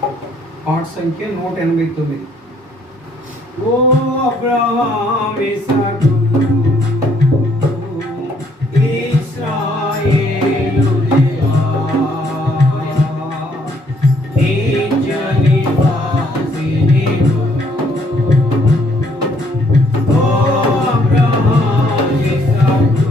పాట సంఖ్య 189. ఓ అబ్రహాం ఇస్సాకు ఇశ్రాయేలు దేవా నిత్య నివాసి నీవు. ఓ అబ్రహాం ఇస్సాకు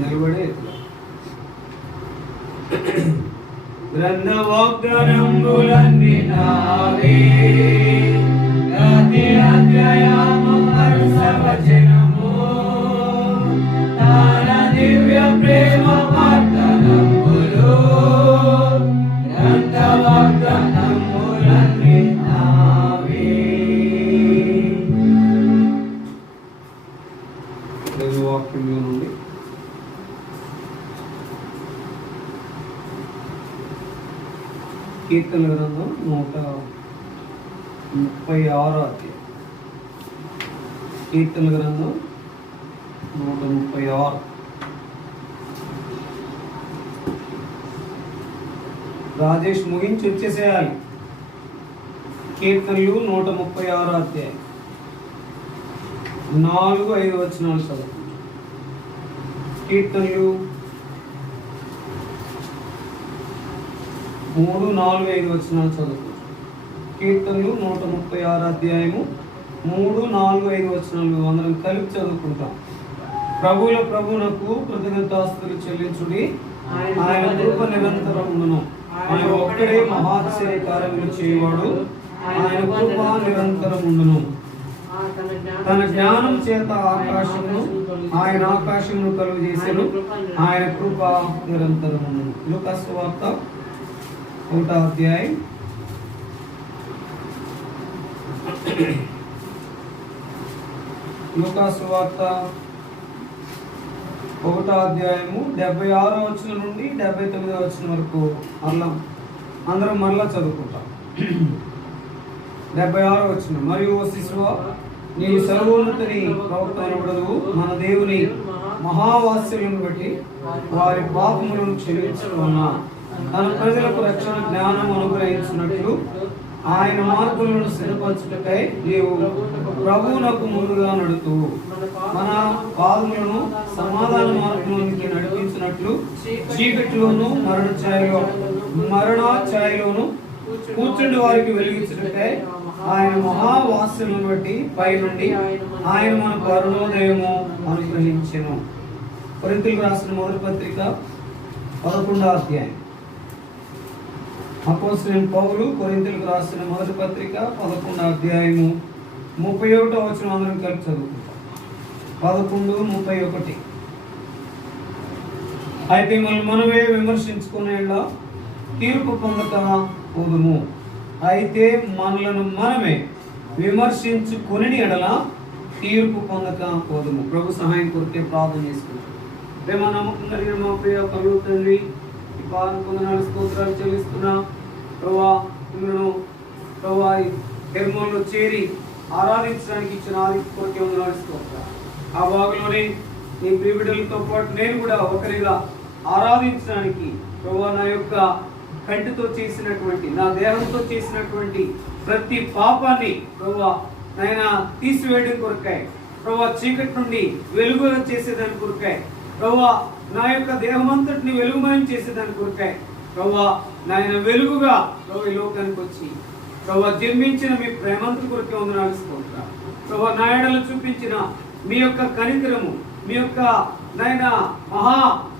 నిలబడే గ్రంథ వాగ్దానములన్నీ నావే, ప్రతి అధ్యాయం కీర్తన గ్రంథం 136 అధ్యాయం. కీర్తన గ్రంథం 136. రాజేష్ ముగించి వచ్చేసేయాలి. కీర్తనలు 136 అధ్యాయం 4-5 వచనాలు చదువు. కీర్తనలు 3-4-5 వచనాలు చదువు. కీర్తనలు 136 అధ్యాయము 3-4-5 వచనాలు అందరం కలిపి చదువుకుంటాం. ప్రభువునకు కృతజ్ఞతాస్తుతులు చెల్లించుడి, ఆయన కృప నిరంతరం ఉండును. ఆయన ఒక్కడే మహాశ్చర్య కార్యములు చేయవాడు, ఆయన కృప నిరంతరం ఉండును. తన జ్ఞానం చేత ఆయన ఆకాశమును కలుగు చేసెను, ఆయన కృప నిరంతరం ఉండును. లూకా సువార్త 1వ అధ్యాయం 1వ అధ్యాయము 76వ వచనం నుండి 79వ వచనం వరకు అందరం మరలా చదువుకుంటాం. 76వ వచనం. మరియు ఓ శిశువా, నీవు సర్వోన్నతుని ప్రవక్త అనబడదు, మన దేవుని మహావాస్యలను బట్టి వారి పాపములను క్షమించడం వలన తన ప్రజలకు రక్షణ జ్ఞానం అనుగ్రహించినట్లు ఆయన మార్పులను స్థిరపరచుటకై నీవు ప్రభువునకు ముందుగా నడుతూ మన పాదములను సమాధాన మార్గంలోనికి నడిపించినట్లు చీకటిలోను మరణ ఛాయలోను కూర్చుండి వారికి వెలిగించుటకై ఆయన మహావాస్యలను బట్టి పైనుండి ఆయన మనకు అరుణోదయము అనుగ్రహించెను. కొరింథీయులకు రాసిన మొదటి పత్రిక 11వ అధ్యాయం. అపోస్తలుడైన పౌలు కొరింథీయులకు రాసిన మొదటి పత్రిక 11వ అధ్యాయము 31వ వచనం అందరం కలిపి చదువుకుంటాం. 11:31. అయితే మనమే విమర్శించుకునేలా తీర్పు పొందక పోదుము. అయితే మనలను మనమే విమర్శించుకొని ఎడల తీర్పు పొందక పోదుము. ప్రభు సహాయం కొరికే ప్రార్థన చేసుకుంటాం. ప్రేమ నమ్మకం కలిగిన మా ప్రియ పరువు తండ్రి, ఈ పాలన పొందనాలు స్తోత్రాలు చెల్లిస్తున్నా. ప్రభా మిమ్మల్ని ప్రభా ధర్మంలో చేరి ఆరాధించడానికి ఇచ్చిన ఆది కొరికే వందనాలు స్తోత్రాలు. ఆ భాగంలోనే నీ ప్రియబిడ్డలతో పాటు నేను కూడా ఒకరిగా ఆరాధించడానికి ప్రభా నా యొక్క కంటితో చేసినటువంటి నా దేహంతో చేసినటువంటి ప్రతి పాపాన్ని ప్రభా నాయన తీసివేయడం కొరకాయి. ప్రభా చీకటి నుండి వెలుగుగా చేసేదాని కొరకాయి. ప్రభా నా యొక్క దేహమంతటిని వెలుగుమయం చేసేదాని కొరకాయి. ప్రభా నాయన వెలుగుగా ప్రభు ఈ లోకానికి వచ్చి ప్రభా జన్మించిన మీ ప్రేమంతు కొరకే వందనాలు స్తోత్రాలు. ప్రభా నా ఎడల చూపించిన మీ యొక్క కనికరము, మీ యొక్క నాయన మహా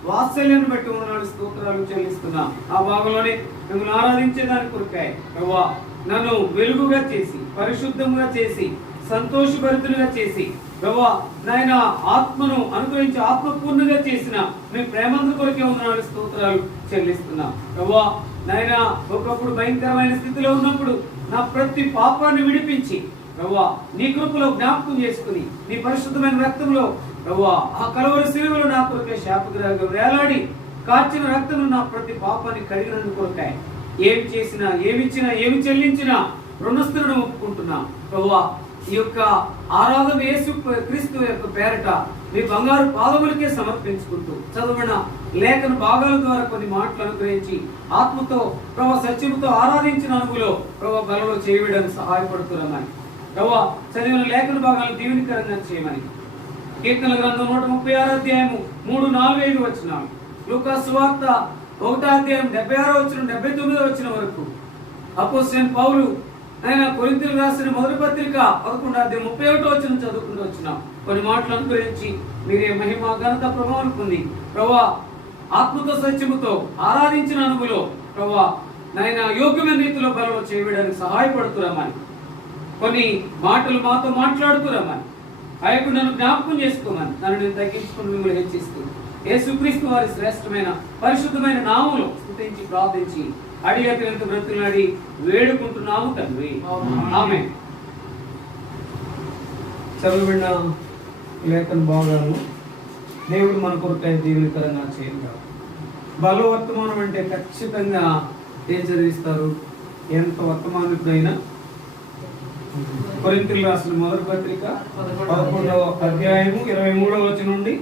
వాత్సల్యాన్ని బట్టి వందనాలు స్తోత్రాలు చెల్లిస్తున్నా. ఆ భాగంలోనే మిమ్మల్ని ఆరాధించేదాని కొరకాయి ప్రభా నన్ను వెలుగుగా చేసి, పరిశుద్ధంగా చేసి, సంతోషభరితులుగా చేసి ప్రభా నాయన ఆత్మను అనుగ్రహించి ఆత్మపూర్ణంగా చేసిన మీ ప్రేమందు కొరకే వందనాలు స్తోత్రాలు చెల్లిస్తున్నా. ప్రభా నాయన ఒకప్పుడు భయంకరమైన స్థితిలో ఉన్నప్పుడు నా ప్రతి పాపాన్ని విడిపించి ప్రభా నీ కృపలో జ్ఞాపకం చేసుకుని నీ పరిశుద్ధమైన రక్తంలో ప్రభా ఆ కలవరి శిలువలో నా కొరకే శాపగ్రహంగా వేలాడి కార్చిన రక్తంలో నా ప్రతి పాపాన్ని కడిగినందుకు కొరకాయి. ఏమి చేసినా, ఏమిచ్చినా, ఏమి చెల్లించినా రుణస్థులను ఒప్పుకుంటున్నా. ప్రభా ఈ యొక్క ఆరాధన యేసు క్రీస్తు యొక్క పేరట మీ బంగారు పాదములకే సమర్పించుకుంటూ చదవన లేఖన భాగాల ద్వారా కొన్ని మాటలు అనుగ్రహించి ఆత్మతో ప్రభా సత్యముతో ఆరాధించిన అనుభూలో ప్రభా బలలో చేయడానికి సహాయపడుతున్నామని ప్రభా చదివిన లేఖన భాగాలు దీవెనకరంగా చేయమని. కీర్తన గ్రంథం 136 అధ్యాయము 3-4-5 వచనాలు. లూకా సువార్త 1వ అధ్యాయం 76వ వచనం 79వ వచనం వరకు అపోస్తలుడైన పౌలు ఆయన కొరింథీయులకు రాసిన మొదటి పత్రిక 11వ అధ్యాయం 31వ వచనం చదువుకుంటూ వచ్చినాం. కొన్ని మాటలు అనుగ్రహించి మీరే మహిమ ఘనత ప్రభావం పొంది ప్రభా ఆత్మతో సత్యముతో ఆరాధించిన అనుభూలో ప్రభా నాయన యోగ్యమైన రీతిలో బలలో చేయడానికి సహాయపడుతున్నామని, కొన్ని మాటలు మాతో మాట్లాడుతున్నామని, ఆయకు నన్ను జ్ఞాపకం చేసుకోమని, నన్ను నేను తగ్గించుకుని మిమ్మల్ని హెచ్చిస్తూ యేసుక్రీస్తు వారి శ్రేష్టమైన పరిశుద్ధమైన నామములో స్తుతించి ప్రార్థించి అడిగేంత బ్రతులాడి వేడుకుంటున్నాము తండ్రి, ఆమేన్. చదువుబడిన లేఖన భాగాలను దేవుడు మన కొరకై దీవెనకరంగా చేయంగా. బలవర్తమానం అంటే ఖచ్చితంగా ఏం చదివిస్తారు? ఎంత వర్తమానికుడైనా కొరింథీయులకు రాసిన మొదటి పత్రిక 11వ అధ్యాయము 23వ వచనం నుండి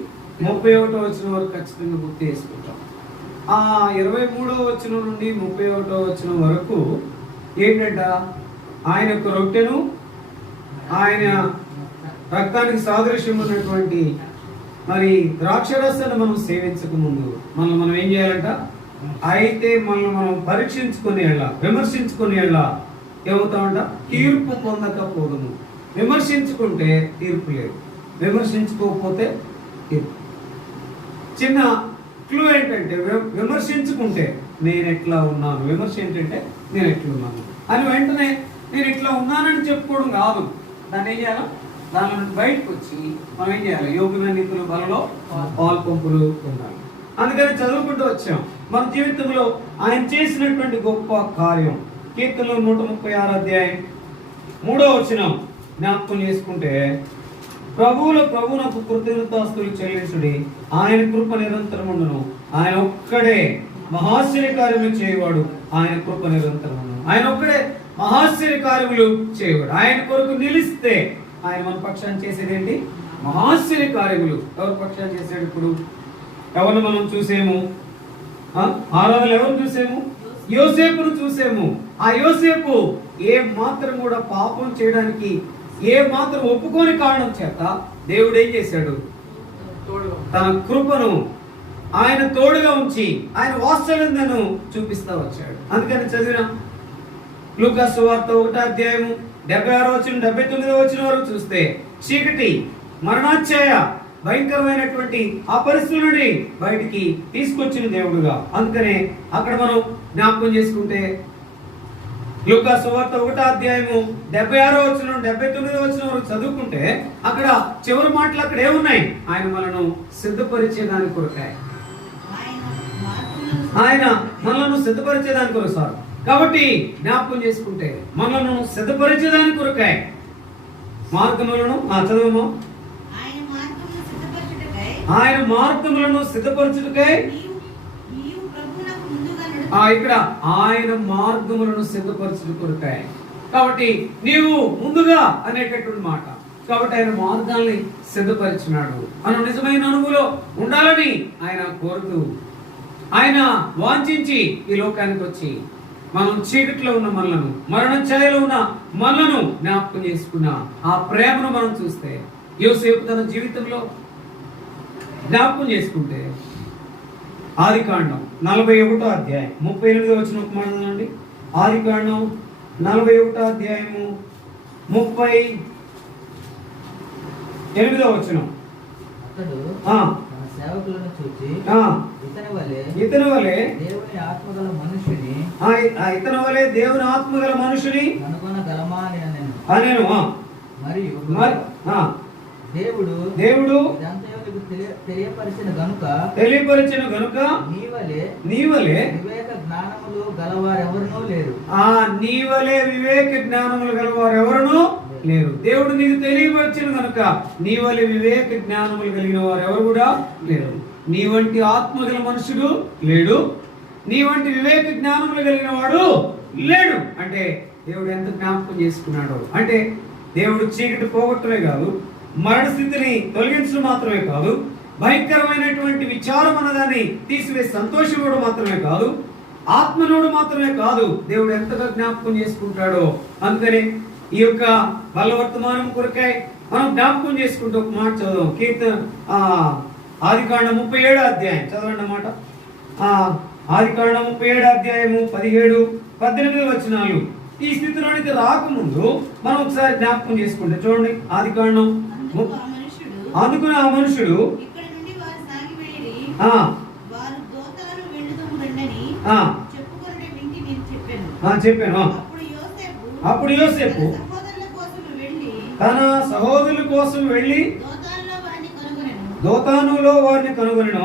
31వ వచనం వరకు ఖచ్చితంగా గుర్తు చేసుకుంటాం. ఆ 23వ వచనం నుండి 31వ వచనం వరకు ఏంటంట, ఆయన యొక్క రొట్టెను ఆయన రక్తానికి సాదృశ్యం ఉన్నటువంటి మరి ద్రాక్షరసాన్ని మనం సేవించక ముందు మనం ఏం చేయాలంట, అయితే మనం పరీక్షించుకుని విమర్శించుకుని ఏమవుతామంట, తీర్పు పొందకపోదుము. విమర్శించుకుంటే తీర్పు లేదు, విమర్శించుకోకపోతే తీర్పు. చిన్న క్లూ ఏంటంటే, విమర్శించుకుంటే నేను ఎట్లా ఉన్నాను, విమర్శ ఏంటంటే నేను ఎట్లా ఉన్నాను అని వెంటనే నేను ఇట్లా ఉన్నానని చెప్పుకోవడం కాదు. దాన్ని ఏం చేయాలి, దాని నుండి బయటకు వచ్చి మనం ఏం చేయాలి, యోగుల నీతుల బలలో పాలు పంపులు ఉండాలి. అందుకని చదువుకుంటూ వచ్చాం మన జీవితంలో ఆయన చేసినటువంటి గొప్ప కార్యం. కీర్తనలు 136 అధ్యాయం 3వ వచనం జ్ఞాపకం చేసుకుంటే, ప్రభువునకు కృతజ్ఞతాస్తుతులు చెల్లించుడి, ఆయన కృప నిరంతరం ఉండును. ఆయన ఒక్కడే మహాశ్చర్యకార్యములు చేయవాడు, ఆయన కృప నిరంతరం ఉండును. ఆయన ఒక్కడే మహాశ్చర్యకార్యములు చేయవాడు. ఆయన కొరకు నిలిస్తే ఆయన మన పక్షాన్ని చేసేది ఏంటి, మహాశ్చర్యకార్యములు. ఎవరి పక్షాన్ని చేసేటప్పుడు ఎవరిని మనం చూసేము, ఆరాధనలు ఎవరు చూసేము, యోసేపును చూసేము. ఆ యోసేపు ఏ మాత్రం కూడా పాపం చేయడానికి ఏ మాత్రం ఒప్పుకోని కారణం చేత దేవుడు ఏం చేశాడు, తన కృపను ఆయన తోడుగా ఉంచి ఆయన వాత్సల్యతను చూపిస్తా వచ్చాడు. అందుకని చదివిన లూకా సువార్త 1వ అధ్యాయము 76వ వచనం 79వ వచనం వరకు చూస్తే, చీకటి మరణాచ్ఛాయ భయంకరమైనటువంటి ఆ పరిస్థితుల నుండి బయటికి తీసుకొచ్చిన దేవుడుగా. అందుకనే అక్కడ మనం జ్ఞాపకం చేసుకుంటే లూకా సువార్త 1వ అధ్యాయము 76వ వచనం 79వ వచనం వరకు చదువుకుంటే అక్కడ చివరి మాటలు అక్కడ ఏమున్నాయి, ఆయన మనను సిద్ధపరిచేదాని కొరకాయ, ఆయన మనలను సిద్ధపరిచేదాని కొరకు. సార్ కాబట్టి జ్ఞాపకం చేసుకుంటే మనలను సిద్ధపరిచేదాని కొరకాయ మార్గములను చదువు, ఆయన మార్గములను సిద్ధపరచుటకై, ఇక్కడ ఆయన మార్గములను సిద్ధపరచుట కొరకై. కాబట్టి నీవు ముందుగా అనేటటువంటి మాట. కాబట్టి ఆయన మార్గాల్ని సిద్ధపరిచినాడు. మనం నిజమైన అనుభవంలో ఉండాలని ఆయన కోరుతూ, ఆయన వాంఛించి ఈ లోకానికి వచ్చి మనం చీకట్లో ఉన్న మనలను, మరణ ఛాయలో ఉన్న మనలను జ్ఞాపకం చేసుకున్న ఆ ప్రేమను మనం చూస్తే, యోసేపు తన జీవితంలో జ్ఞాపకం చేసుకుంటే, ఆదికాండం 41వ అధ్యాయం 38వ వచనం మాట్లాడండి. ఆదికాండం 41వ అధ్యాయము 38వ వచనం. సేవకులను చూచి ఇతని వలె దేవుని ఆత్మగల మనుషుని ఇతని వలె దేవుని ఆత్మగల మనుషుని కనుగొనగలమా అని నేను మరియు దేవుడు తెలియపరిచిన గనుక నీవలే వివేక జ్ఞానములు గలవారెవరునూ లేరు. నీవలే వివేక జ్ఞానములు గలవారెవరునూ లేరు. దేవుడు నీకు తెలియపరిచిన గనుక నీవలే వివేక జ్ఞానములు కలిగిన వారు ఎవరు కూడా లేరు. నీ వంటి ఆత్మగల మనుషుడు లేడు, నీ వంటి వివేక జ్ఞానములు కలిగిన వాడు లేడు. అంటే దేవుడు ఎంత జ్ఞాపకం చేసుకున్నాడు అంటే, దేవుడు చీకటి పోగొట్టమే కాదు, మరణ స్థితిని తొలగించడం మాత్రమే కాదు, భయంకరమైనటువంటి విచారం అన్నదాన్ని తీసివేసి సంతోషముడు మాత్రమే కాదు, ఆత్మనుడు మాత్రమే కాదు, దేవుడు ఎంతగా జ్ఞాపకం చేసుకుంటాడో. అందుకని ఈ యొక్క బలవర్తమానం కొరకై మనం జ్ఞాపకం చేసుకుంటూ ఒక మాట చదువు. ఆదికాండం 37వ అధ్యాయం చదవండి అన్నమాట. ఆదికాండం 37వ అధ్యాయము 17-18 వచనాలు. ఈ స్థితిలోనికి రాకముందు మనం ఒకసారి జ్ఞాపకం చేసుకుంటే చూడండి. ఆదికాండం అందుకుని ఆ మనుషుడు చెప్పాను. అప్పుడు యోసేపు తన సహోదరుల కోసం వెళ్ళి దోతానులో వారిని కనుగొనెను.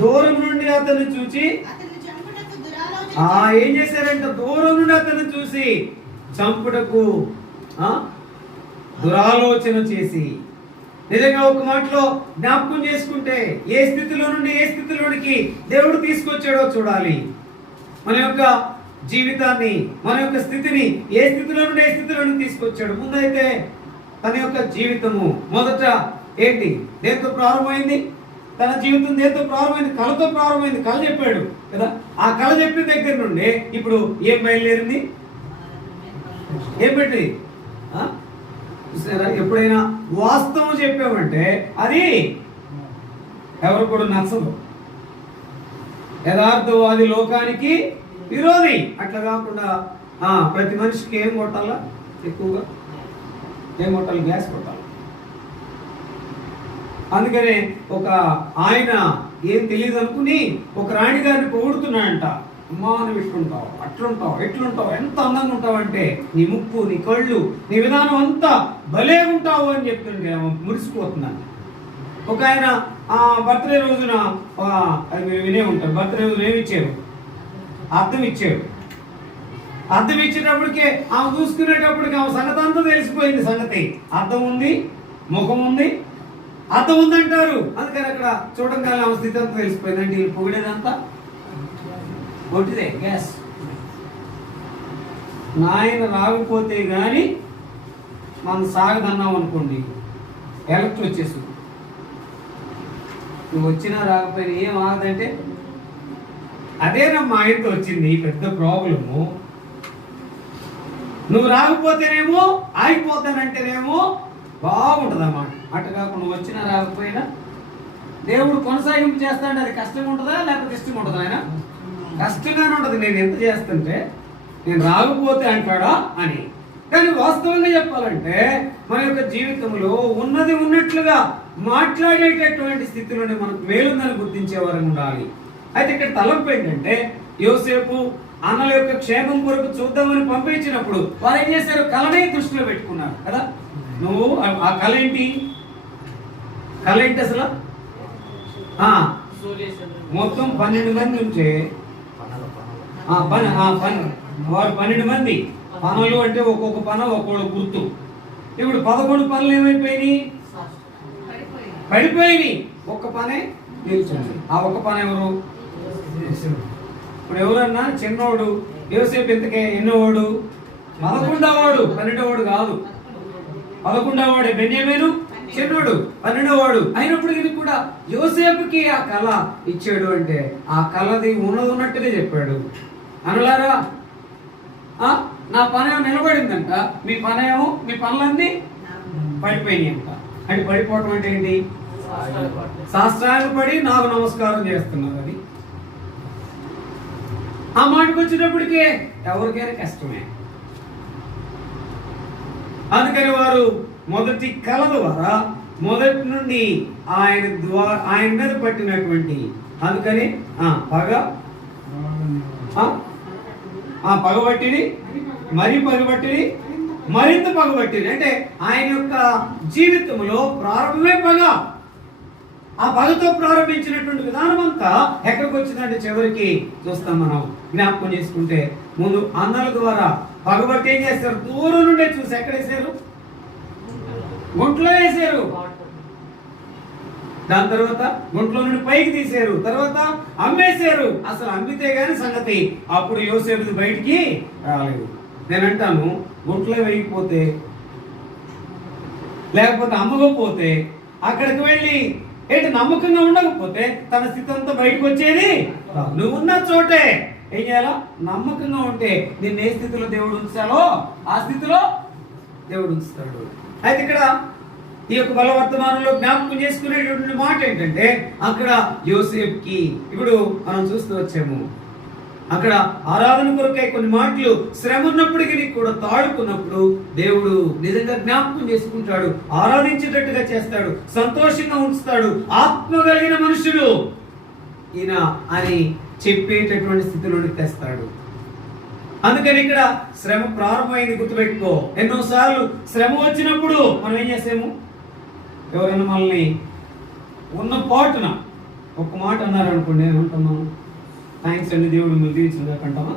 దూరం నుండి అతను చూచి ఏం చేశారంట, దూరం నుండి అతను చూసి చంపుటకు దురాలోచన చేసి నిజంగా ఒక మాటలో జ్ఞాపకం చేసుకుంటే ఏ స్థితిలో నుండి ఏ స్థితిలోనికి దేవుడు తీసుకొచ్చాడో చూడాలి. మన యొక్క జీవితాన్ని, మన యొక్క స్థితిని ఏ స్థితిలో నుండి ఏ స్థితిలోనికి తీసుకొచ్చాడు. ముందైతే తన యొక్క జీవితము మొదట ఏంటి, దేంతో ప్రారంభమైంది? తన జీవితం దేంతో ప్రారంభమైంది? కళతో ప్రారంభమైంది. కళ చెప్పాడు కదా. ఆ కళ చెప్పిన దగ్గర నుండి ఇప్పుడు ఏం బయలుదేరింది? ఏం పెట్టి చూసారా? ఎప్పుడైనా వాస్తవం చెప్పామంటే అది ఎవరు కూడా నచ్చదు. యథార్థవాది లోకానికి విరోధి. అట్లా కాకుండా ప్రతి మనిషికి ఏం కొట్టాలా? ఎక్కువగా ఏం కొట్టాలి? గ్యాస్ కొట్టాలి. అందుకనే ఒక ఆయన ఏం తెలియదు అనుకుని ఒక రాణి గారిని పొగుడుతున్నాడంట. అమ్మా నువ్వు ఇట్లుంటావు, అట్లుంటావు, ఎట్లుంటావు, ఎంత అందంగా ఉంటావు అంటే నీ ముక్కు, నీ కళ్ళు, నీ విధానం అంతా భలే ఉంటావు అని చెప్తుంటే మురిసిపోతున్నాను. ఒక ఆయన బర్త్డే రోజున అది మీరు వినే ఉంటారు. బర్త్డే రోజున ఏమి ఇచ్చారు? అర్థం ఇచ్చాడు. అర్థం ఇచ్చేటప్పటికే ఆమె చూసుకునేటప్పటికి ఆమె సంగతి అంతా తెలిసిపోయింది. సంగతి అర్థం ఉంది, ముఖం ఉంది, అర్థం ఉందంటారు. అందుకని అక్కడ చూడంగానే ఆమె స్థితి అంతా తెలిసిపోయింది. అంటే వీళ్ళు పొగిడేదంతా కొట్టిదే గ్యాస్. నాయన రాకపోతే కానీ మనం సాగదన్నాం అనుకోండి, ఎలక్ట్రిక్ వచ్చేస్తుంది. నువ్వు వచ్చినా రాకపోయినా ఏం ఆగదంటే అదేనా మా ఆయనతో వచ్చింది పెద్ద ప్రాబ్లము. నువ్వు రాకపోతేనేమో ఆగిపోతానంటేనేమో బాగుంటుంది అన్నమాట. అటు కాకుండా నువ్వు వచ్చినా రాకపోయినా దేవుడు కొనసాగింపు చేస్తాడు. అది కష్టంగా ఉంటుందా లేకపోతే ఇష్టం ఉంటుందా? ఆయన కష్టంగానే ఉంటుంది. నేను ఎంత చేస్తుంటే నేను రాకపోతే అంటాడా అని. కానీ వాస్తవంగా చెప్పాలంటే మన యొక్క జీవితంలో ఉన్నది ఉన్నట్లుగా మాట్లాడేటటువంటి స్థితిలోనే మనకు మేలుందని గుర్తించేవారు ఉండాలి. అయితే ఇక్కడ తలంపు ఏంటంటే యోసేపు అన్నల యొక్క క్షేమం కొరకు చూద్దామని పంపించినప్పుడు వారు ఏం చేశారు? కళనే దృష్టిలో పెట్టుకున్నారు కదా. నువ్వు ఆ కళ ఏంటి? కళ ఏంటి అసలు? మొత్తం 12 మంది ఉంటే వారు 12 మంది పనులు అంటే ఒక్కొక్క పన ఒక్కొక్క గుర్తు. ఇప్పుడు 11 పనులు ఏమైపోయినాయి? పడిపోయినాయి. ఒక్క పనే నిలిచింది. ఆ ఒక్క పని ఎవరు? ఇప్పుడు ఎవరన్నా చిన్నోడు యోసేపు ఎంతకే ఎన్నోవాడు? 11వ వాడు, 12వ వాడు కాదు. 11వ వాడే బెన్యామీను, చిన్నోడు 12వ వాడు. అయినప్పటికీ కూడా యోసేపుకి ఆ కళ ఇచ్చాడు. అంటే ఆ కళది ఉన్నది ఉన్నట్టుగా చెప్పాడు. అనులారా నా పనేమో నిలబడిందంట, మీ పనేమో మీ పనులన్నీ పడిపోయినాయి అంట. అంటే పడిపోవటం అంటే ఏంటి? శాస్త్రాలు పడి నాకు నమస్కారం చేస్తున్నారు. అది ఆ మాటకు వచ్చినప్పటికే ఎవరికైనా కష్టమే. అందుకని వారు మొదటి కళ ద్వారా మొదటి నుండి ఆయన మీద పట్టినటువంటి అందుకని పగబట్టిని మరి పగబట్టిని మరింత పగబట్టింది. అంటే ఆయన యొక్క జీవితంలో ప్రారంభమే పగ. ఆ పగతో ప్రారంభించినటువంటి విధానం అంతా ఎక్కడికి వచ్చిందంటే చివరికి చూస్తాం మనం జ్ఞాపకం చేసుకుంటే ముందు అన్నల ద్వారా పగబట్టి ఏం చేస్తారు? దూరం నుండే చూసి ఎక్కడ వేసారు? గుంట్లో వేసారు. దాని తర్వాత గుంట్లో నుండి పైకి తీసారు. తర్వాత అమ్మేశారు. అసలు అమ్మితే గాని సంగతి అప్పుడు యోసేపు బయటికి రాలేదు. నేను అంటాను, గుంట్లో వేయకపోతే లేకపోతే అమ్మకపోతే అక్కడికి వెళ్ళి ఏంటి నమ్మకంగా ఉండకపోతే తన స్థితి అంతా బయటకు వచ్చేది. నువ్వు ఉన్న చోటే ఏం చేయాలా? నమ్మకంగా ఉంటే నిన్ను ఏ స్థితిలో దేవుడు ఉంచాలో ఆ స్థితిలో దేవుడు ఉంచుతాడు. అయితే ఇక్కడ ఈ యొక్క బలవర్తమానంలో జ్ఞాపకం చేసుకునేటువంటి మాట ఏంటంటే అక్కడ యోసేపుకి ఇప్పుడు మనం చూస్తూ వచ్చాము. అక్కడ ఆరాధన కొరకై కొన్ని మాటలు శ్రమ ఉన్నప్పటికీ కూడా తాడుకున్నప్పుడు దేవుడు నిజంగా జ్ఞాపకం చేసుకుంటాడు, ఆరాధించేటట్టుగా చేస్తాడు, సంతోషంగా ఉంచుతాడు. ఆత్మ కలిగిన మనుషుడు ఈయన అని చెప్పేటటువంటి స్థితిలోనికి తెస్తాడు. అందుకని ఇక్కడ శ్రమ ప్రారంభమైంది గుర్తుపెట్టుకో. ఎన్నోసార్లు శ్రమ వచ్చినప్పుడు మనం ఏం చేసాము? ఎవరైనా మనల్ని ఉన్న పాటున ఒక్క మాట అన్నారు అనుకోండి, ఏమంటున్నాము? థ్యాంక్స్ అండి, దేవుడు మిమ్మల్ని దీవించిందా అంటామా?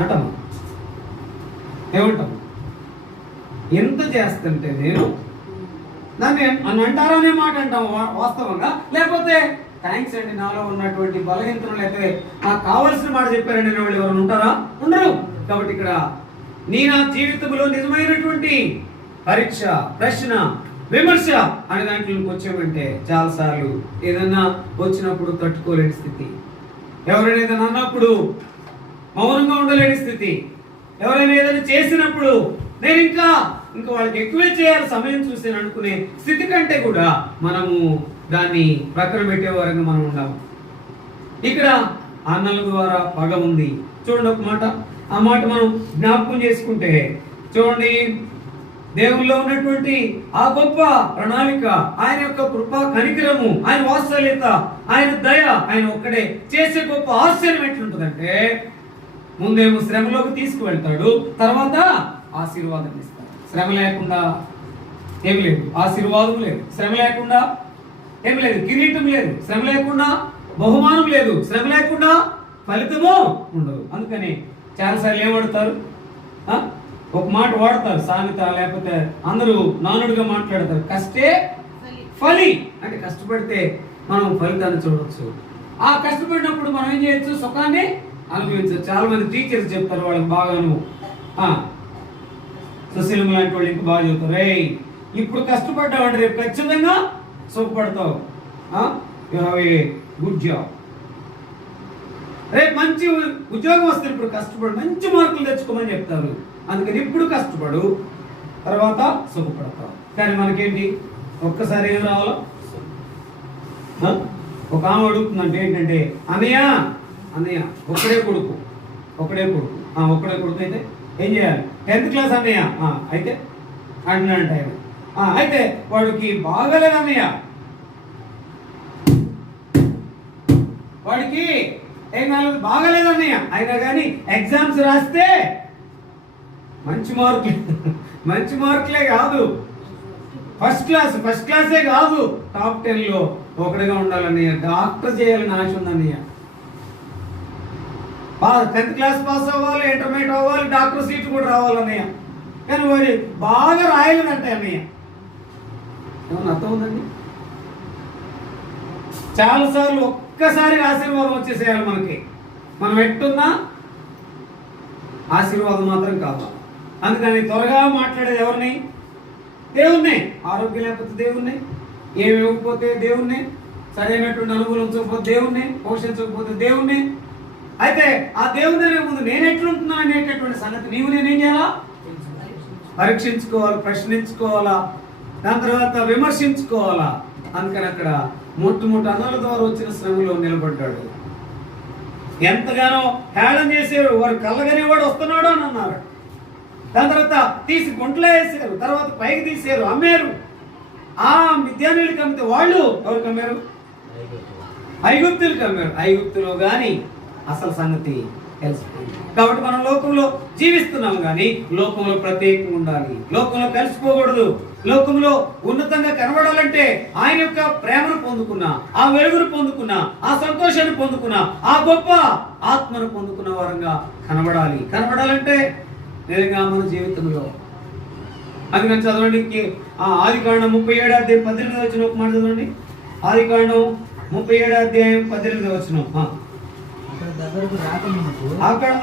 అంటామా? ఏమంటాము? ఎంత చేస్తుంటే నేను నన్ను అంటారనే మాట అంటాం వాస్తవంగా, లేకపోతే థ్యాంక్స్ అండి నాలో ఉన్నటువంటి బలహీనతలు అయితే నాకు కావాల్సిన మాట చెప్పారండి అనే వాళ్ళు ఎవరు ఉంటారా? ఉండరు. కాబట్టి ఇక్కడ నా జీవితంలో నిజమైనటువంటి పరీక్ష, ప్రశ్న, విమర్శ అనే దాంట్లోకి వచ్చామంటే చాలాసార్లు ఏదన్నా వచ్చినప్పుడు తట్టుకోలేని స్థితి, ఎవరైనా ఏదైనా అన్నప్పుడు మౌనంగా ఉండలేని స్థితి, ఎవరైనా ఏదైనా చేసినప్పుడు నేను ఇంకా వాళ్ళకి ఎక్కువే చేయాలి సమయం చూసి అనుకునే స్థితి కంటే కూడా మనము దాన్ని ప్రక్కన పెట్టేవారంగా మనం ఉన్నాము. ఇక్కడ అన్నల ద్వారా పగ ఉంది. చూడండి ఒక మాట, ఆ మాట మనం జ్ఞాపకం చేసుకుంటే చూడండి, దేవుల్లో ఉన్నటువంటి ఆ గొప్ప ప్రణాళిక, ఆయన యొక్క కృప, కనికరము, ఆయన వాత్సల్యత, ఆయన దయ, ఆయన ఒక్కడే చేసే గొప్ప ఆశ్చర్యం ఎట్లుంటుందంటే ముందేమో శ్రమలోకి తీసుకువెళ్తాడు, తర్వాత ఆశీర్వాదం ఇస్తాడు. శ్రమ లేకుండా ఏం లేదు, ఆశీర్వాదం లేదు. శ్రమ లేకుండా ఏం లేదు, కిరీటం లేదు. శ్రమ లేకుండా బహుమానం లేదు. శ్రమ లేకుండా ఫలితము ఉండదు. అందుకని చాలాసార్లు ఏమడతారు, ఒక మాట వాడతారు సామెత, లేకపోతే అందరూ నానుడిగా మాట్లాడతారు, కష్టే ఫలి. అంటే కష్టపడితే మనం ఫలితాన్ని చూడవచ్చు. ఆ కష్టపడినప్పుడు మనం ఏం చేయొచ్చు, సుఖాన్ని అనుభవించవచ్చు. చాలా మంది టీచర్స్ చెప్తారు వాళ్ళకి బాగాను, సుశీలం లాంటి వాళ్ళు ఇంకా బాగా చెప్తారు, రే ఇప్పుడు కష్టపడ్డావంటే రేపు ఖచ్చితంగా సుఖపడతావు, గుడ్ జాబ్, రేపు మంచి ఉద్యోగం వస్తే ఇప్పుడు కష్టపడు, మంచి మార్కులు తెచ్చుకోమని చెప్తారు. అందుకని ఇప్పుడు కష్టపడు, తర్వాత సుఖపడతావు. కానీ మనకేంటి, ఒక్కసారి ఏం రావాలో, ఒక ఆమె అడుగుతుందంటే ఏంటంటే, అన్నయ్య ఒక్కడే కొడుకు అయితే ఏం చేయాలి, 10th క్లాస్ అన్నయ్య అయితే అంటున్నాడంట ఆయన. అయితే వాడికి బాగాలేదు అన్నయ్య, వాడికి ఏం కాలేదు, బాగాలేదు అన్నయ్య, అయినా కానీ ఎగ్జామ్స్ రాస్తే మంచి మార్కులే కాదు, ఫస్ట్ క్లాసే కాదు, టాప్ 10లో ఒకటిగా ఉండాలన్నయ్య, డాక్టర్ చేయాలని ఆశ ఉందన్నయ్య. 10th క్లాస్ పాస్ అవ్వాలి, ఇంటర్మీడియట్ అవ్వాలి, డాక్టర్ సీట్ కూడా రావాలన్నయ్య. కానీ వాడి బాగా రాయలేదంటే అన్నయ్య. ఏమన్నా అర్థం ఉందండి? చాలాసార్లు ఒక్కసారి ఆశీర్వాదం వచ్చేసేయాలి మనకి. మనం ఎట్టున్నా ఆశీర్వాదం మాత్రం కావాలి. అందుకని త్వరగా మాట్లాడేది ఎవరిని? దేవుణ్ణి. ఆరోగ్యం లేకపోతే దేవుణ్ణి, ఏమి ఇవ్వకపోతే దేవుణ్ణి, సరైనటువంటి అనుకూలం చూపకపోతే దేవుణ్ణి, పోషించకపోతే దేవుణ్ణి. అయితే ఆ దేవుని ముందు నేను ఎట్లుంటున్నా అనేటటువంటి సంగతి నేనేం చేయాలా? పరీక్షించుకోవాలి, ప్రశ్నించుకోవాలా, దాని తర్వాత విమర్శించుకోవాలా. అందుకని అక్కడ మొట్టమొదటి అన్నల ద్వారా వచ్చిన శ్రమలో నిలబడ్డాడు. ఎంతగానో హేళన చేశారు, వారు కళ్ళగానే వాడు వస్తున్నాడు అని అన్నారు. దాని తర్వాత తీసి గుంటలో వేసారు, తర్వాత పైకి తీసారు, అమ్మారు. ఆ మిద్యానీయులకి అమ్మితే వాళ్ళు ఎవరికి అమ్మారు? ఐగుప్తులకి అమ్మారు. ఐగుప్తులో గాని అసలు సంగతి తెలిసిపోయింది. కాబట్టి మనం లోకంలో జీవిస్తున్నాం కానీ లోకంలో ప్రత్యేకంగా ఉండాలి, లోకంలో కలిసిపోకూడదు. లోకంలో ఉన్నతంగా కనబడాలంటే ఆయన యొక్క ప్రేమను పొందుకున్నా, ఆ వెలుగును పొందుకున్నా, ఆ సంతోషాన్ని పొందుకున్నా, ఆ గొప్ప ఆత్మను పొందుకున్న వారంగా కనబడాలంటే నిజంగా మన జీవితంలో. అందుకని చదవండి, ఆదికాండం 37వ అధ్యాయం 18వ వచనం ఒక మాట చదవండి. ఆదికాండం 37వ అధ్యాయం 18వ వచనం.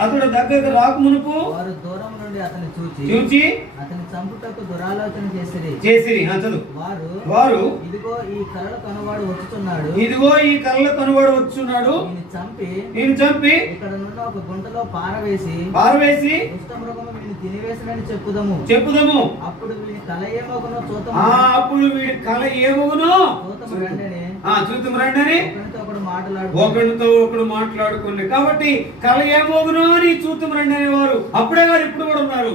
అతడు దగ్గరకు రాకమునుపు వారు దూరం నుండి అతన్ని చూచి అతని చంపుటకు దురాలోచన చేసిరి. వారు ఇదిగో ఈ కళ్ళ కనువాడు వచ్చుచున్నాడు, ఈయన చంపి ఇక్కడ నుండి ఒక గుంటలో పారవేసి దుష్టమృగము వీడిని తినివేసినని చెప్పుదము. అప్పుడు వీడి కళ ఏమోగునో చూద్దాం రండి, ఒకరితో ఒకడు మాట్లాడుకుని. కాబట్టి కళ ఏమోగునో అని చూద్దాం రండి అనేవారు అప్పుడే గారు ఇప్పుడు కూడా ఉన్నారు.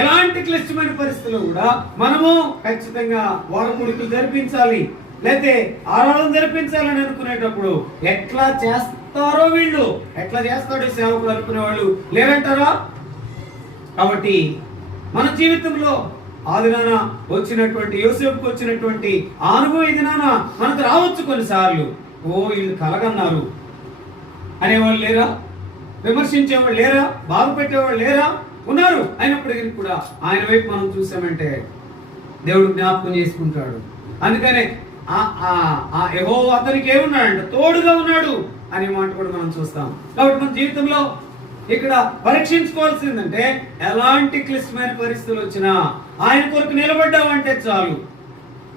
ఎలాంటి క్లిష్టమైన పరిస్థితుల్లో కూడా మనము ఖచ్చితంగా వారముడికి జరిపించాలి, లేకపోతే ఆరాధన జరిపించాలని అనుకునేటప్పుడు ఎట్లా చేస్తారో వీళ్ళు, ఎట్లా చేస్తాడో సేవకులు అనుకునే వాళ్ళు లేరంటారా? కాబట్టి మన జీవితంలో ఆ దినాన వచ్చినటువంటి యోసేపుకు వచ్చినటువంటి అనుభవం ఈ దినాన మనకు రావచ్చు. కొన్నిసార్లు వీళ్ళు కలగన్నారు అనేవాళ్ళు లేరా? విమర్శించేవాళ్ళు లేరా? బాధ పెట్టేవాళ్ళు లేరా? ఉన్నారు. అయినప్పటికీ కూడా ఆయన వైపు మనం చూసామంటే దేవుడు జ్ఞాపకం చేసుకుంటాడు. అందుకనే ఆ యెహోవా అతనికి ఏమున్నాడంటే తోడుగా ఉన్నాడు అనే మాట కూడా మనం చూస్తాం. కాబట్టి మన జీవితంలో ఇక్కడ పరీక్షించుకోవాల్సిందంటే ఎలాంటి క్లిష్టమైన పరిస్థితులు వచ్చినా ఆయన కొరకు నిలబడ్డావంటే చాలు,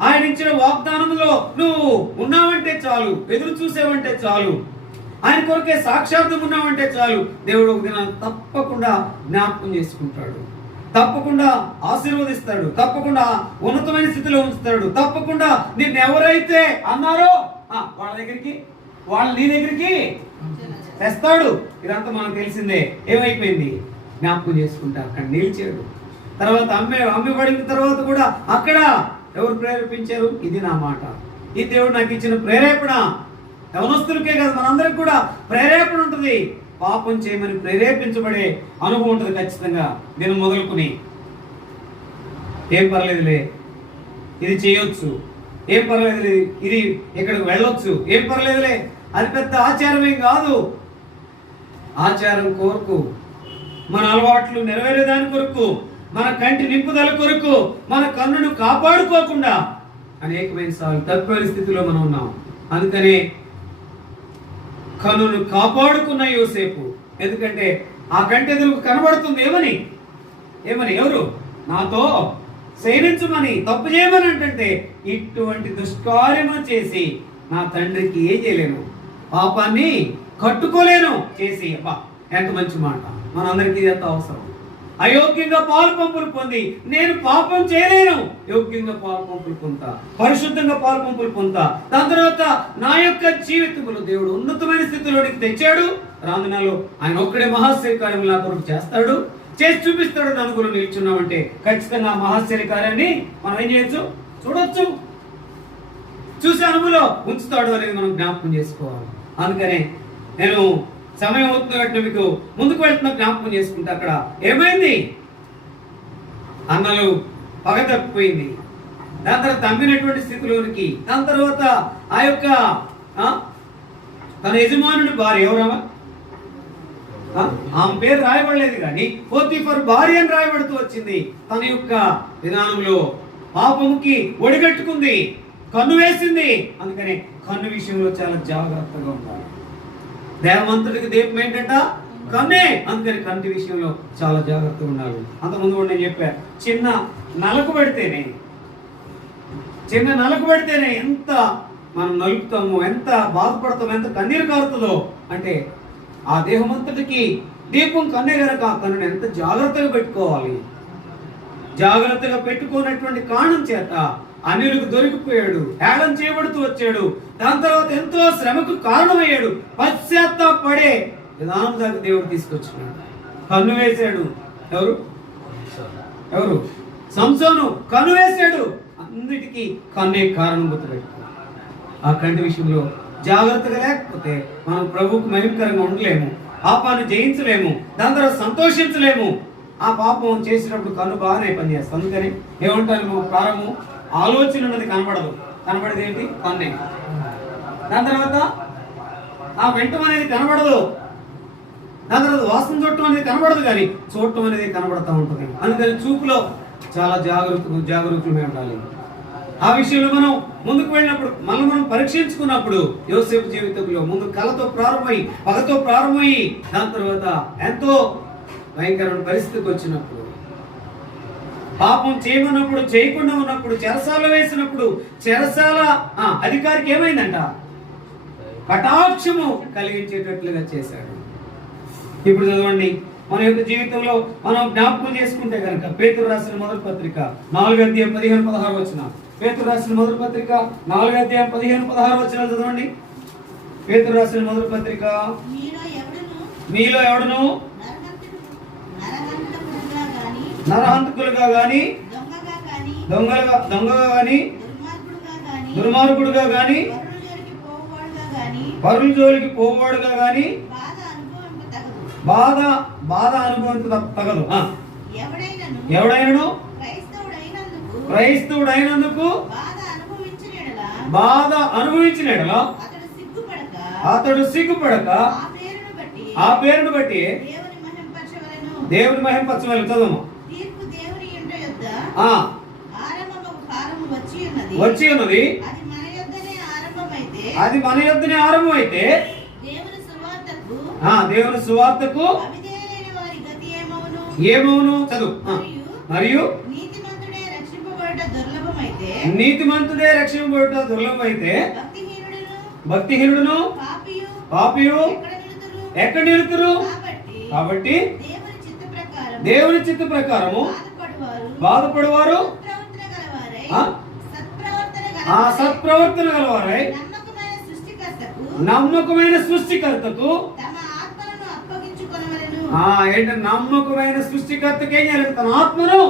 ఆయన ఇచ్చిన వాగ్దానంలో నువ్వు ఉన్నావంటే చాలు, ఎదురు చూసావంటే చాలు, ఆయన కొరకే సాక్షాత్తం ఉన్నావంటే చాలు, దేవుడు ఒక దినాన్ని తప్పకుండా జ్ఞాపకం చేసుకుంటాడు, తప్పకుండా ఆశీర్వదిస్తాడు, తప్పకుండా ఉన్నతమైన స్థితిలో ఉంచుతాడు, తప్పకుండా నిన్ను ఎవరైతే అన్నారో వాళ్ళ నీ దగ్గరికి తెస్తాడు. ఇదంతా మనకు తెలిసిందే. ఏమైపోయింది? జ్ఞాపకం చేసుకుంటా అక్కడ నిలిచాడు. తర్వాత అమ్మబడిన తర్వాత కూడా అక్కడ ఎవరు ప్రేరేపించారు? ఇది నా మాట, ఈ దేవుడు నాకు ఇచ్చిన ప్రేరేపణ. యవనస్తులకే కాదు, మనందరికి కూడా ప్రేరేపణ ఉంటుంది. పాపం చేయమని ప్రేరేపించబడే అనుభవం ఉంటుంది ఖచ్చితంగా. నేను మొదలుకుని ఏం పర్లేదులే, ఇది చేయొచ్చు, ఏం పర్లేదులే, ఇది ఇక్కడికి వెళ్ళొచ్చు, ఏం పర్లేదులే, అది పెద్ద ఆచారమేం కాదు. ఆచారం కొరకు, మన అలవాట్లు నెరవేరేదాని కొరకు, మన కంటి నింపుదల కొరకు, మన కన్నును కాపాడుకోకుండా అనేకమైన సార్లు తక్కువ స్థితిలో మనం ఉన్నాం. అందుకనే కన్నును కాపాడుకున్న యోసేపు, ఎందుకంటే ఆ కంటి ఎదురు కనబడుతుంది ఏమని ఎవరు నాతో శయనించమని, తప్పు చేయమని అంటే ఇటువంటి దుష్కార్యము చేసి నా తండ్రికి ఏం చేయలేను, పాపాన్ని కట్టుకోలేను చేసి. అబ్బా ఎంత మంచి మాట. మనందరికీ ఇది ఎంత అవసరం. అయోగ్యంగా పాలు పంపులు పొంది నేను పాపం చేయలేను, యోగ్యంగా పాలు పంపులు పొందుతా, పరిశుద్ధంగా పాలు పంపులు పొందుతా. దాని తర్వాత నా యొక్క జీవితంలో దేవుడు ఉన్నతమైన స్థితిలోనికి తెచ్చాడు. రానునాలో ఆయన ఒక్కడే మహాశ్చర్య కార్యములు నా కొరకు చేస్తాడు, చేసి చూపిస్తాడు. దాని గురించి నిల్చున్నామంటే ఖచ్చితంగా మహాశ్చర్య కార్యాన్ని మనం ఏం చేయొచ్చు, చూడొచ్చు, చూసే అనుభవంలో ఉంచుతాడు అనేది మనం జ్ఞాపకం చేసుకోవాలి. అందుకనే నేను సమయం అవుతుంది కాబట్టి మీకు ముందుకు వెళ్తున్నా జ్ఞాపకం చేసుకుంటే అక్కడ ఏమైంది? అన్నలు పగ తప్పిపోయింది. దాని తర్వాత తమ్మినటువంటి స్థితిలోనికి, దాని తర్వాత ఆ యొక్క తన యజమానుడి భార్య ఎవరమ్మా, ఆమె పేరు రాయబడలేదు కానీ పోతీఫర్ భార్య అని రాయబడుతూ వచ్చింది. తన యొక్క విధానంలో పాపముకి ఒడిగట్టుకుంది, కన్ను వేసింది. అందుకనే కన్ను విషయంలో చాలా జాగ్రత్తగా ఉండాలి. దేవమంతుడికి దీపం ఏంటంట? కన్నే. అందుకని కంటి విషయంలో చాలా జాగ్రత్తగా ఉండాలి. అంతకుముందు కూడా నేను చెప్పా, చిన్న నలకు పడితేనే ఎంత మనం నలుపుతాము, ఎంత బాధపడతాము, ఎంత కన్నీరు కారుతుందో. అంటే ఆ దేహమంతుడికి దీపం కన్నే గనక కన్నుని ఎంత జాగ్రత్తగా పెట్టుకోవాలి. జాగ్రత్తగా పెట్టుకున్నటువంటి కారణం చేత అన్యులకు దొరికిపోయాడు, హేళన చేయబడుతూ వచ్చాడు. దాని తర్వాత ఎంతో శ్రమకు కారణమయ్యాడు. పశ్చాత్తాపడే విధానం దాకా దేవుడు తీసుకొచ్చుకున్నాడు. కన్ను వేశాడు. ఎవరు సంసోను కన్ను వేశాడు. అన్నిటికీ కన్నే కారణం గుర్తుపెట్టుకో. ఆ కంటి విషయంలో జాగ్రత్తగా లేకపోతే మనం ప్రభువుకు మహిమకరంగా ఉండలేము, పాపాన్ని జయించలేము, దాని తర్వాత సంతోషించలేము. ఆ పాపం చేసినప్పుడు కన్ను బాగానే పనిచేస్తాం. అందుకని ఏమంటారు, ప్రారంభం ఆలోచన ఉన్నది కనబడదు, కనబడేది ఏంటి? కన్నే. దాని తర్వాత ఆ వెంటం అనేది కనబడదు, దాని తర్వాత వాసన చూడటం అనేది కనబడదు, కానీ చూడటం అనేది కనబడతా ఉంటుంది. అందుకని చూపులో చాలా జాగరూకులమే ఉండాలి. ఆ విషయంలో మనం ముందుకు వెళ్ళినప్పుడు, మనం పరీక్షించుకున్నప్పుడు యోసేపు జీవితంలో ముందు కళతో ప్రారంభమై, పగతో ప్రారంభమయ్యి, దాని తర్వాత ఎంతో భయంకరమైన పరిస్థితికి వచ్చినప్పుడు, పాపం చేయమన్నప్పుడు, చేయకుండా ఉన్నప్పుడు, చెరసాల వేసినప్పుడు, చెరసాల అధికారికి ఏమైందంట? కటాక్షము కలిగించేటట్లుగా చేశాడు. ఇప్పుడు చదవండి, మన యొక్క జీవితంలో మనం జ్ఞాపకం చేసుకుంటే కనుక పేతురు రాసిన మొదటి పత్రిక 4:15-16 వచనం. పేతురు రాసిన మొదటి పత్రిక 4:15-16 వచనాలు చదవండి. పేతురు రాసిన మొదటి పత్రిక, మీలో ఎవడును నరహంతకులుగా గాని, దొంగగా గాని, దుర్మార్గుడుగా గాని, పరుల జోలికి పోవాడుగా గాని బాధ అనుభవించ తగదు. ఎవడైనను క్రైస్తవుడైనందుకు బాధ అనుభవించిన ఎడల అతడు సిగ్గుపడక ఆ పేరును బట్టి దేవుని మహింపరచమని చదువు. తీర్పు దేవుని ఇంట యొద్ద ఆ, ఆరంభపు కాలము వచ్చి ఉన్నది. వచ్చి ఉన్నది. అది మన యొద్దనే ఆరంభమైతే అది మన యొద్దనే ఆరంభం అయితే దేవుని సువార్తకు దేవుని సువార్తకు అవిధేయులైన వారి గతి ఏమవును? ఏమవును చదువు. మరియు నీతిమంతుడే రక్షింపబడుట దుర్లభమైతే నీతిమంతుడే రక్షింపబడుట దుర్లభమైతే భక్తిహీనుడును పాపియు ఎక్కడ నిలుతురు? కాబట్టి దేవుని చిత్త ప్రకారము బాధపడువారు సత్ప్రవర్తన గలవారై నమ్మకమైన సృష్టికర్తకు ఏంటంటే నమ్మకమైన సృష్టికర్తకి ఏం చేయాలి? తన ఆత్మను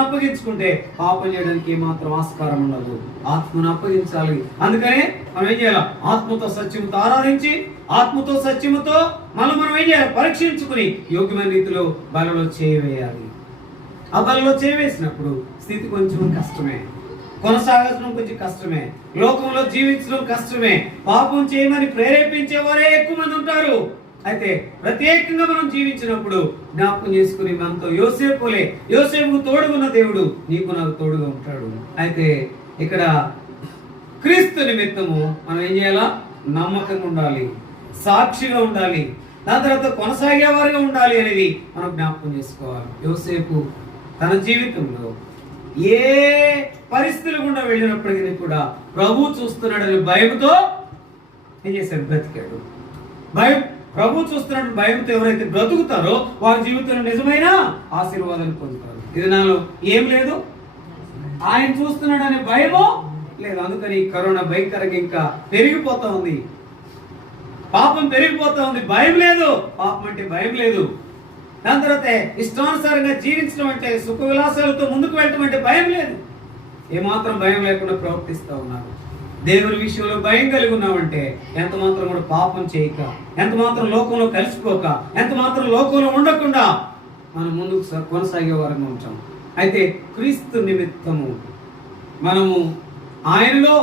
అప్పగించుకుంటే పాపం చేయడానికి ఏమాత్రం ఆస్కారం ఉండదు. ఆత్మను అప్పగించాలి. అందుకనే మనం ఏం చేయాలి? ఆత్మతో సత్యముతో ఆరాధించి ఆత్మతో సత్యముతో మనం ఏం చేయాలి? పరీక్షించుకుని యోగ్యమైన రీతిలో బలలో చేయవేయాలి. ఆ బలలో చేయవేసినప్పుడు స్థితి కొంచెం కష్టమే, కొనసాగడం కొంచెం కష్టమే, లోకంలో జీవించడం కష్టమే. పాపం చేయమని ప్రేరేపించే వారే ఎక్కువ మంది ఉంటారు. అయితే ప్రత్యేకంగా మనం జీవించినప్పుడు జ్ఞాపకం చేసుకుని మనతో యోసేపుకు తోడుగున్న దేవుడు నీకు నాకు తోడుగా ఉంటాడు. అయితే ఇక్కడ క్రీస్తు నిమిత్తము మనం ఏం చేయాలా? నమ్మకంగా ఉండాలి, సాక్షిగా ఉండాలి, దాని తర్వాత కొనసాగేవారుగా ఉండాలి అనేది మనం జ్ఞాపకం చేసుకోవాలి. యోసేపు తన జీవితంలో ఏ పరిస్థితులు గుండా వెళ్ళినప్పటికీ కూడా ప్రభు చూస్తున్నాడని భయంతో ఏం చేశాడు? బ్రతికాడు. ప్రభు చూస్తున్నాడు భయంతో ఎవరైతే బ్రతుకుతారో వారి జీవితంలో నిజమైన ఆశీర్వాదాన్ని పొందుతారు. ఇది నాలో ఏం లేదు, ఆయన చూస్తున్నాడు అనే భయమో లేదు. అందుకని కరోనా భయంకరంగా ఇంకా పెరిగిపోతా ఉంది, పాపం పెరిగిపోతా ఉంది. భయం లేదు, పాపం అంటే భయం లేదు. దాని తర్వాత ఇష్టానుసారంగా జీవించడం అంటే సుఖ విలాసాలతో ముందుకు వెళ్ళటం అంటే భయం లేదు. ఏమాత్రం భయం లేకుండా ప్రవర్తిస్తూ ఉన్నారు. దేవుని విషయంలో భయం కలిగి ఉన్నామంటే ఎంత మాత్రం కూడా పాపం చేయక, ఎంత మాత్రం లోకంలో కలిసిపోక, ఎంత మాత్రం లోకంలో ఉండకుండా మనం ముందుకు కొనసాగే వారంగా ఉంటాం. అయితే క్రీస్తు నిమిత్తము మనము ఆయనలో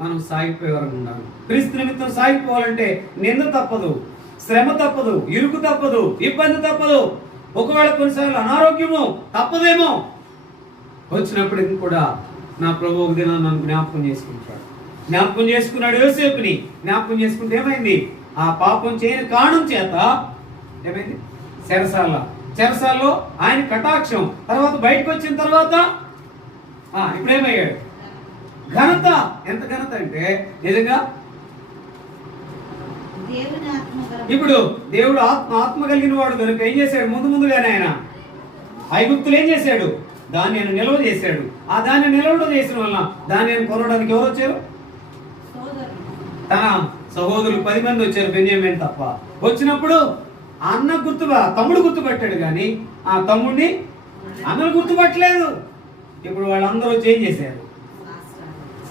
మనం సాగిపోయే వారంగా ఉండాలి. క్రీస్తు నిమిత్తం సాగిపోవాలంటే నింద తప్పదు, శ్రమ తప్పదు, ఇరుకు తప్పదు, ఇబ్బంది తప్పదు. ఒకవేళ కొన్నిసార్లు అనారోగ్యము తప్పదేమో, వచ్చినప్పటికీ కూడా నా ప్రభు ఒక దినం నన్ను జ్ఞాపకం చేసుకుంటాడు. జ్ఞాపకం చేసుకున్నాడు యోసేపుని. జ్ఞాపకం చేసుకుంటే ఏమైంది? ఆ పాపం చేయని కారణం చేత ఏమైంది? చెరసాలలో ఆయన కటాక్షం. తర్వాత బయటకు వచ్చిన తర్వాత ఇప్పుడేమయ్యాడు? ఘనత. ఎంత ఘనత అంటే నిజంగా ఇప్పుడు దేవుడు ఆత్మ కలిగిన వాడు కనుక ఏం చేశాడు? ముందుగానే ఆయన ఐగుప్తులు ఏం చేశాడు? ధాన్యాన్ని నిల్వ చేశాడు. ఆ ధాన్యం నిల్వ చేసిన వల్ల ధాన్యాన్ని కొనడానికి ఎవరు వచ్చారు? తన సహోదరులు 10 మంది వచ్చారు, బెన్యామీను తప్ప. వచ్చినప్పుడు తమ్ముడు గుర్తుపట్టాడు, కానీ ఆ తమ్ముడిని అన్నలు గుర్తుపట్టలేదు. ఇప్పుడు వాళ్ళందరూ చేంజ్ చేశారు,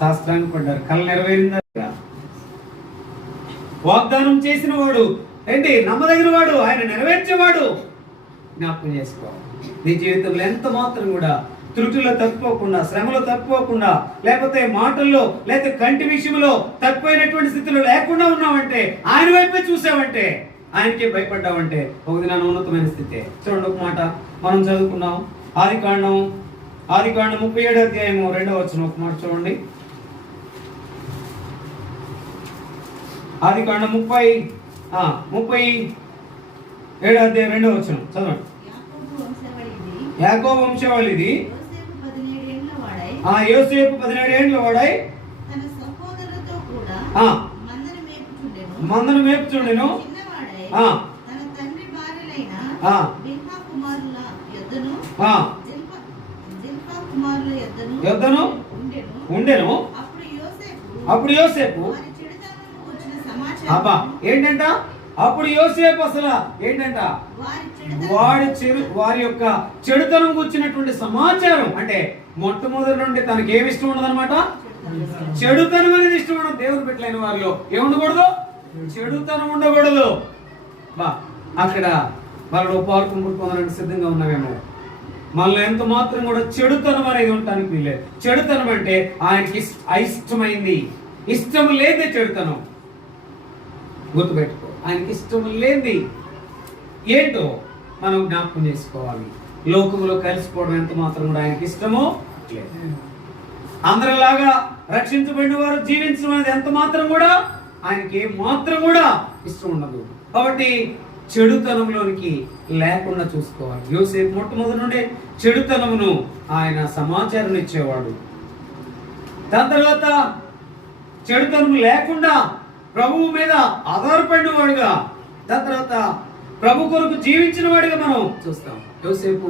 శాస్త్రాన్ని పడ్డారు. కళ నెరవేరిందా? వాగ్దానం చేసిన వాడు ఏంటి? నమ్మదగిన వాడు, ఆయన నెరవేర్చేవాడు. జ్ఞాపకం చేసుకోవాలి. నీ జీవితంలో ఎంత మాత్రం కూడా త్రుటిలో తప్పిపోకుండా, శ్రమలో తప్పిపోకుండా, లేకపోతే మాటల్లో లేకపోతే కంటి విషయంలో తప్పిపోయినటువంటి స్థితిలో లేకుండా ఉన్నామంటే, ఆయన వైపే చూసామంటే, ఆయనకే భయపడ్డామంటే ఒక దినాన ఉన్నతమైన స్థితి. చూడండి, ఒక మాట మనం చదువుకున్నాం. ఆదికాండం 37వ అధ్యాయము 2వ వచనం ఒక మాట చూడండి. ఆదికాండం 37వ అధ్యాయం 2వ వచనం చదవండి. యాకోబు వంశావళిది. యోసేపు 17 ఏండ్ల వాడై మందను మేపుచుండెను. యొద్దను ఉండెను. అప్పుడు యోసేపు ఏంటంట? అప్పుడు యోసేపు అసలు ఏంటంట? వారి యొక్క చెడుతనం గురించినటువంటి సమాచారం. అంటే మొట్టమొదటి నుండి తనకి ఏమి ఇష్టం ఉండదు అనమాట? చెడుతనం అనేది ఇష్టం ఉండదు. దేవుడు పెట్టలేని వారిలో ఏముండకూడదు? చెడుతనం ఉండకూడదు. అక్కడ వాళ్ళు పాల్గొని పొందడానికి సిద్ధంగా ఉన్నామేమో. మనలో ఎంత మాత్రం కూడా చెడుతనం అనేది ఉండటానికి వీల్లేదు. చెడుతనం అంటే ఆయనకి అయిష్టమైంది. ఇష్టం లేదే చెడుతనం. గుర్తుపెట్టుకో, ఆయనకి ఇష్టం లేనిది ఏంటో మనం జ్ఞాపకం చేసుకోవాలి. లోకంలో కలిసిపోవడం ఎంత మాత్రం కూడా ఆయనకి ఇష్టమో లేదు. అందరిలాగా రక్షించబడిన వారు జీవించడం అనేది ఎంత మాత్రం కూడా ఆయనకి ఏ మాత్రం కూడా ఇష్టం ఉండదు. కాబట్టి చెడుతనంలోనికి లేకుండా చూసుకోవాలి. యోసేపు మొట్టమొదటి నుండి చెడుతనమును ఆయన సమాచారం ఇచ్చేవాడు. దాని తర్వాత చెడుతనం లేకుండా ప్రభువు మీద ఆధారపడిన వాడుగా, దాని తర్వాత ప్రభు కొరకు జీవించిన వాడిగా మనం చూస్తాం. యోసేపు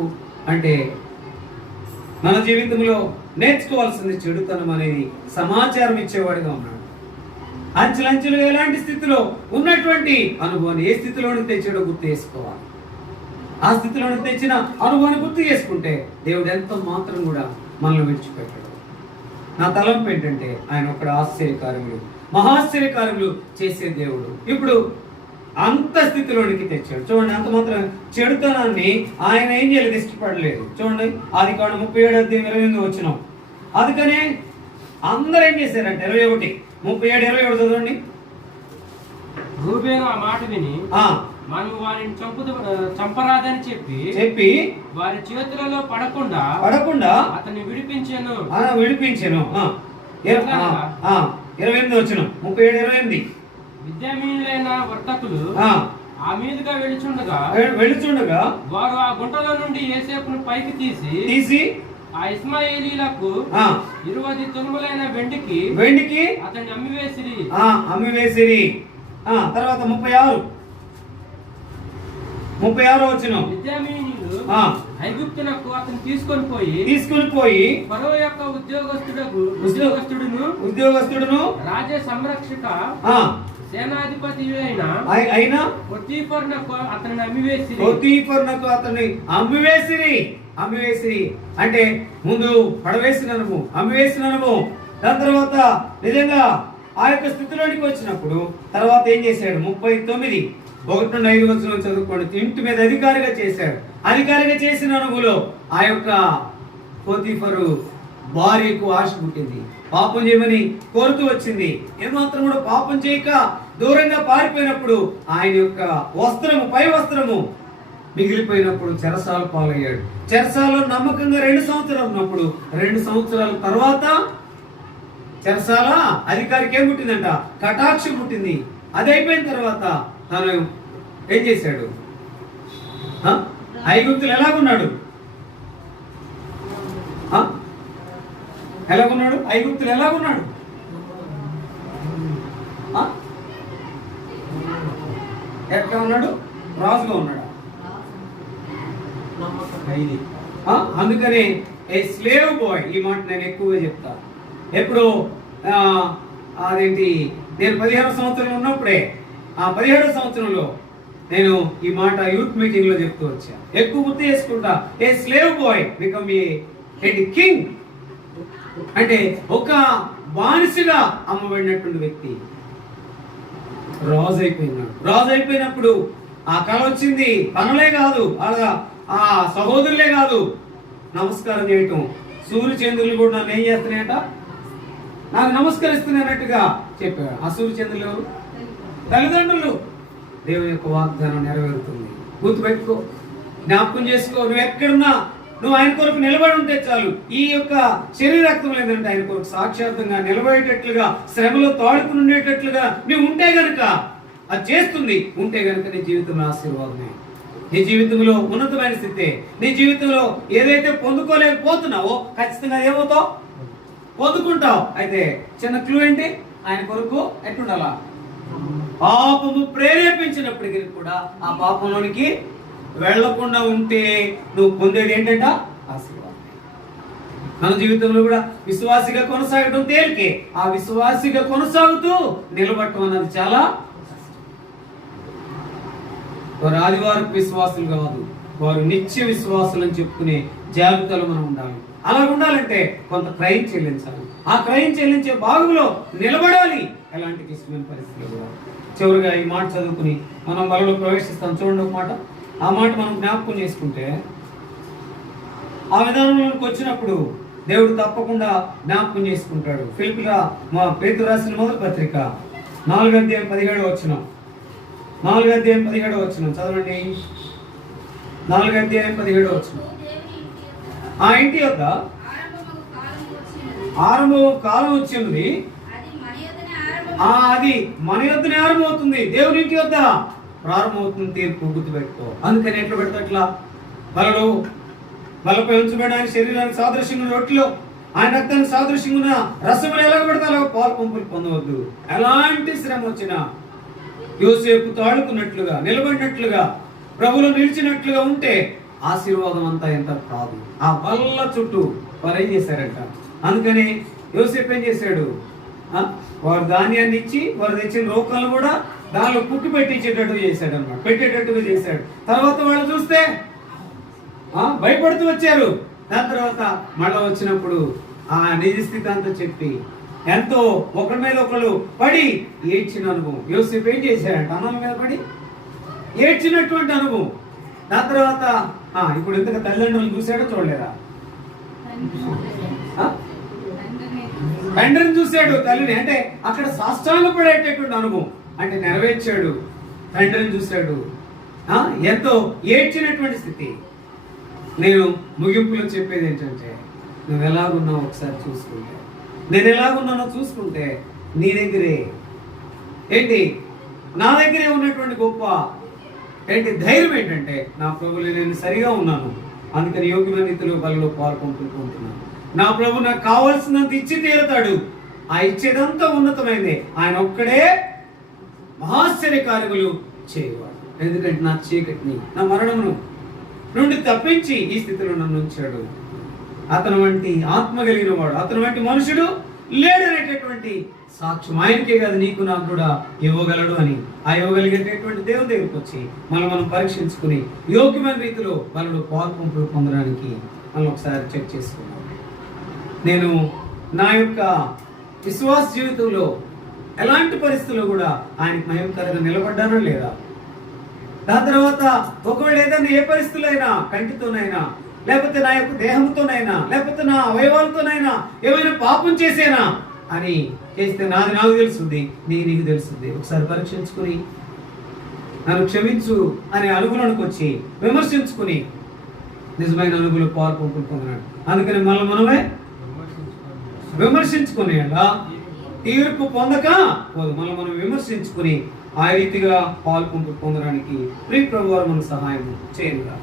అంటే మన జీవితంలో నేర్చుకోవాల్సింది చెడుతనం అనేది సమాచారం ఇచ్చేవాడిగా ఉన్నాడు. అంచెలంచెలుగా ఎలాంటి స్థితిలో ఉన్నటువంటి అనుభవాన్ని ఏ స్థితిలోనికి తెచ్చాడో గుర్తు చేసుకోవాలి. ఆ స్థితిలోనికి తెచ్చిన అనుభవాన్ని గుర్తు చేసుకుంటే దేవుడు ఎంత మాత్రం కూడా మనల్ని విడిచిపెట్టాడు. నా తలంపు ఏంటంటే ఆయన ఒకడు ఆశ్చర్యకార్యములు మహాశ్చర్యకార్యములు చేసే దేవుడు. ఇప్పుడు అంత స్థితిలోనికి తెచ్చాడు. చూడండి, అంత మాత్రం చెడుతనాన్ని ఆయన ఏం చేయలేదు, ఇష్టపడలేదు. చూడండి, ఆదికాండం 37:28 వచ్చినాం. అందుకనే అందరూ ఏం చేశారంటే 21, 37, 27 చదవండి. రూబేను ఆ మాట విని మనం వారిని చంపరాదని చెప్పి వారి చేతులలో పడకుండా అతన్ని విడిపించాను. 28 వచ్చిన 37, 28. విద్యామీనులైన వర్తకులు ఆ మీదుగా వెళుచుండగా వారు ఆ గుంటలో నుండి యోసేపును పైకి తీసి ఆ ఇస్మాయేలీలకు 20 తులములైన వెండికి అతన్ని అమ్మివేసిరి. తర్వాత 36 వచ్చిన విద్యామీనులు ఐగుప్తునకు అతను తీసుకొని పోయి ఫరో యొక్క ఉద్యోగస్తుడును రాజ్య సంరక్షక సేనాధిపతి అయిన పొతీఫరునకు అతన్ని అమ్మివేసిరి. అంటే ముందు పడవేసినము, అమ్మివేసినము. దాని తర్వాత నిజంగా ఆ యొక్క స్థితిలోనికి వచ్చినప్పుడు తర్వాత ఏం చేశాడు? 39, 1-5 వచ్చిన చదువుకోండి. ఇంటి మీద అధికారిగా చేశాడు. అధికారిగా చేసిన అనుభవంలో ఆ యొక్క పోతీఫరు భార్యకు ఆశ పుట్టింది. పాపం చేయమని కోరుతూ వచ్చింది. ఏమాత్రం కూడా పాపం చేయక దూరంగా పారిపోయినప్పుడు ఆయన యొక్క పై వస్త్రము మిగిలిపోయినప్పుడు చెరసాల పాలయ్యాడు. చెరసాలలో నమ్మకంగా 2 సంవత్సరాలు ఉన్నప్పుడు 2 సంవత్సరాల తర్వాత చెరసాల అధికారికి ఏం పుట్టిందంట? కటాక్షం పుట్టింది. అది అయిపోయిన తర్వాత తను ఏం చేశాడు? ఐగుప్తులు ఎలాగున్నాడు? ఐగుప్తులు ఎలాగున్నాడు? ఎట్లా ఉన్నాడు? రాజుగా ఉన్నాడు. అందుకని ఏ స్లేవ్ బాయ్, ఈ మాట నేను ఎక్కువగా చెప్తా. ఎప్పుడు అదేంటి, నేను 17వ సంవత్సరంలో ఉన్నప్పుడే ఆ 17వ సంవత్సరంలో నేను ఈ మాట యూత్ మీటింగ్ లో చెప్తూ వచ్చా. ఎక్కువ గుర్తు చేసుకుంటా. A slave boy become a king. అంటే ఒక బానిసగా అమ్మబడినటువంటి వ్యక్తి రాజు అయిపోయినాడు. రాజు అయిపోయినప్పుడు ఆ కళ వచ్చింది. తనలే కాదు, అలాగా ఆ సహోదరులే కాదు నమస్కారం చేయటం. సూర్య చంద్రులు కూడా నన్ను ఏం చేస్తున్నాయట? నాకు నమస్కరిస్తున్నట్టుగా చెప్పాడు. ఆ సూర్య చంద్రులు ఎవరు? తల్లిదండ్రులు. దేవుని యొక్క వాగ్దానం నెరవేరుతుంది. గుర్తుపెట్టుకో, జ్ఞాపకం చేసుకో. నువ్వు ఎక్కడున్నా నువ్వు ఆయన కొరకు నిలబడి ఉంటే చాలు. ఈ యొక్క శరీరక్తం లేదంటే ఆయన కొరకు సాక్షాత్తంగా నిలబడేటట్లుగా, శ్రమలో తాడుకుని ఉండేటట్లుగా నువ్వు ఉంటే గనుక అది చేస్తుంది. ఉంటే గనుక నీ జీవితంలో ఆశీర్వాదమే. నీ జీవితంలో ఉన్నతమైన స్థితి. నీ జీవితంలో ఏదైతే పొందుకోలేకపోతున్నావో ఖచ్చితంగా ఏమవుతావు? పొందుకుంటావు. అయితే చిన్న క్లూ ఏంటి? ఆయన కొరకు ఎట్లుండాలా? పాపము ప్రేరేపించినప్పటికీ కూడా ఆ పాపంలోనికి వెళ్లకుండా ఉంటే నువ్వు పొందేది ఏంటంట? ఆశీర్వాదం. మన జీవితంలో కూడా విశ్వాసిగా కొనసాగడం తేలికే. ఆ విశ్వాసిగా కొనసాగుతూ నిలబడటం అన్నది చాలా. వారు ఆదివారం విశ్వాసులు కాదు, వారు నిత్య విశ్వాసులు అని చెప్పుకునే జాబితాలో మనం ఉండాలి. అలా ఉండాలంటే కొంత క్రయం చెల్లించాలి. ఆ క్రయం చెల్లించే భాగంలో నిలబడాలి. ఎలాంటి క్లిష్టమైన పరిస్థితులు కూడా. చివరిగా ఈ మాట చదువుకుని మనం బలలో ప్రవేశిస్తాం. చూడండి ఒక మాట. ఆ మాట మనం జ్ఞాపకం చేసుకుంటే ఆ విధానంలోకి వచ్చినప్పుడు దేవుడు తప్పకుండా జ్ఞాపకం చేసుకుంటాడు. ఫిలిప్పీల పేతురు రాసిన మొదటి పత్రిక 4:17 వచ్చిన 4:17 వచ్చిన చదవండి. 4వ అధ్యాయం 17వ వచనం. ఆ ఇంటి యొక్క ఆరంభ కాలం వచ్చింది. అది మన యొద్దనే ఆరంభమవుతుంది. దేవుని ఇంటి యొద్ద ప్రారంభమవుతుంది తీర్పు. గుర్తుపెట్టుకో. అందుకని ఎట్లా పెడతా బలపై ఉంచబడిన ఆయన శరీరానికి సాదృశ్యంగా రొట్టెలో ఆయన రక్తానికి సాదృశ్యంగా రసములు ఎలా పెడతా అలాగ పాలు పంపులు పొందవద్దు. ఎలాంటి శ్రమ వచ్చినా యోసేపు తాడుకున్నట్లుగా నిలబడినట్లుగా ప్రభువులో నిలిచినట్లుగా ఉంటే ఆశీర్వాదం అంతా ఎంత కాదు. ఆ బల్ల చుట్టూ వారు ఏం చేశారంట. అందుకని యోసేపు ఏం చేశాడు, వారు ధాన్యాన్ని ఇచ్చి వారు తెచ్చిన రోకాలు కూడా దానిలో కుక్కి పెట్టించేటట్టుగా చేశాడు అనమాట, పెట్టేటట్టుగా చేశాడు. తర్వాత వాళ్ళు చూస్తే భయపడుతూ వచ్చారు. దాని తర్వాత మళ్ళా వచ్చినప్పుడు ఆ నిజ స్థితి అంతా చెప్పి ఎంతో ఒకరి మీద ఒకరు పడి ఏడ్చిన అనుభవం. యోసేపు ఏం చేశాడంట, అన్నల మీద పడి ఏడ్చినటువంటి అనుభవం. దాని తర్వాత ఇప్పుడు ఇంతగా తల్లిదండ్రులు చూశాడో చూడలేదా? తండ్రిని చూశాడు, తల్లిని. అంటే అక్కడ సాష్టాంగపడేటటువంటి అనుభవం. అంటే నెరవేర్చాడు. తండ్రిని చూశాడు, ఎంతో ఏడ్చినటువంటి స్థితి. నేను ముగింపులో చెప్పేది ఏంటంటే, నువ్వు ఎలాగున్నావు ఒకసారి చూసుకుంటే, నేను ఎలాగున్నానో చూసుకుంటే నీ దగ్గరే ఏంటి, నా దగ్గరే ఉన్నటువంటి గొప్ప ఏంటి ధైర్యం ఏంటంటే, నా ప్రభువులో నేను సరిగా ఉన్నాను, అందుకని యోగ్యమైన రీతిలో బలలో పాలు పంపుకుంటున్నాను. నా ప్రభు నాకు కావాల్సినంత ఇచ్చి తీరుతాడు. ఆ ఇచ్చేదంతా ఉన్నతమైంది. ఆయన ఒక్కడే మహాశ్చర్య కార్యములు చేయవాడు. ఎందుకంటే నా చీకటిని, నా మరణమును నుండి తప్పించి ఈ స్థితిలో నన్ను ఉంచాడు. అతను వంటి ఆత్మ కలిగిన వాడు, అతను వంటి మనుషుడు లేడనేటటువంటి సాక్ష్యం ఆయనకే కాదు నీకు నాకు కూడా ఇవ్వగలడు అని. ఆ ఇవ్వగలిగేటటువంటి దేవుని దగ్గరికి వచ్చి మనం పరీక్షించుకుని యోగ్యమైన రీతిలో వాళ్ళు పాలు పంపులు పొందడానికి మనం ఒకసారి చెక్ చేసుకున్నాం. నేను నా యొక్క విశ్వాస జీవితంలో ఎలాంటి పరిస్థితుల్లో కూడా ఆయనకు మహిమకరంగా నిలబడ్డానా లేదా? దాని తర్వాత ఒకవేళ ఏదైనా ఏ పరిస్థితుల్లో అయినా, కంటితోనైనా లేకపోతే నా యొక్క దేహంతోనైనా లేకపోతే నా అవయవాలతోనైనా ఏమైనా పాపం చేసేనా అని చేస్తే నాది నాకు తెలుస్తుంది, నీకు తెలుస్తుంది. ఒకసారి పరీక్షించుకుని నన్ను క్షమించు అనే అనుగుణానికి వచ్చి విమర్శించుకుని నిజమైన అనుగులు పాలు పంపులు పొందినాడు. అందుకని మనమే విమర్శించుకుని తీర్పు పొందక పోదు. మనం విమర్శించుకుని ఆ రీతిగా పాలు పంపులు పొందడానికి ప్రియ ప్రభువారు మనకు సహాయం చేయనుగా.